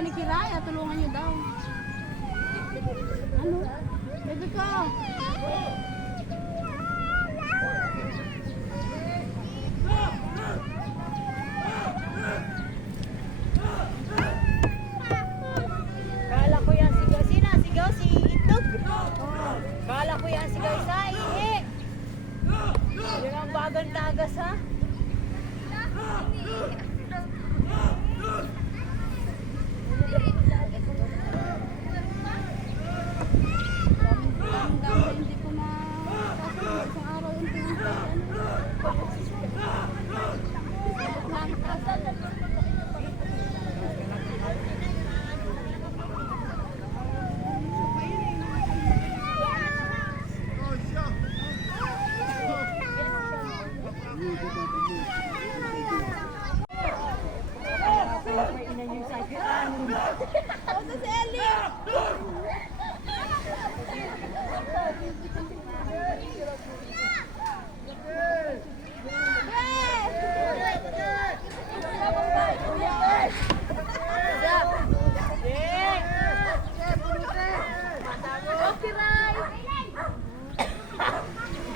kayo ni Kiraya, tulungan niyo daw. Ano? Bebe ko. Kala ko yan sigaw. Sina? Sigaw si Itlog? Kala ko yan sigaw sa ihi. Yun ang bagang tagas ha. Yeah.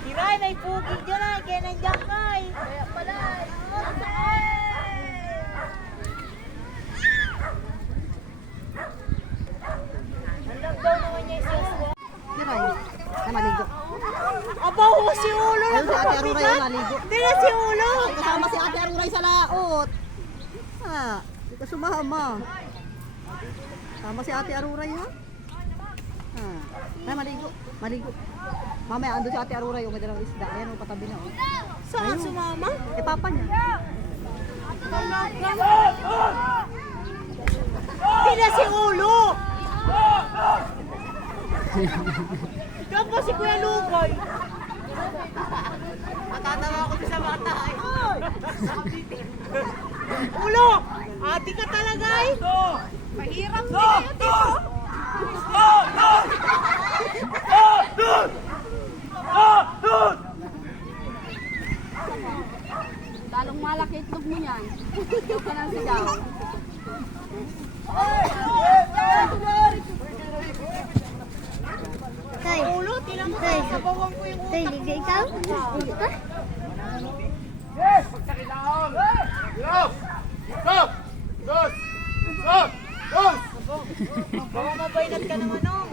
Kiray, may pugi dyan ay. Kaya nandiyan ka ay. Kaya pala. Alam daw naman niya isaswa. Kiray, na maligo. Aba, ho, si Ulo Ayun si Ate Aruray yung naligo. Hindi na si Ulo. Kasama si Ate Aruray sa laot. Ha, di ka sumama. Sama si Ate Aruray. Ha, na maligo. Maligo. Mamaya ando si Ate Aruray yung may dalang isda. Ayan o, patabi na o. Saan sumama? Eh, papa niya. Hindi na si Ulo. Po si Kuya Lugoy. Matatawa ko sa bata ay. Ulo! Ate ka talaga eh. Mahirap din kayo dito. Lalong malaki itlog mo yan. Ikaw ka ng sigaw. Mo. Nabawang ko yung utak mo. ikaw? Yes! Pagsakitaan! Hirap! Stop! Dos! Stop! Dos! Baka mabainat ka naman oh.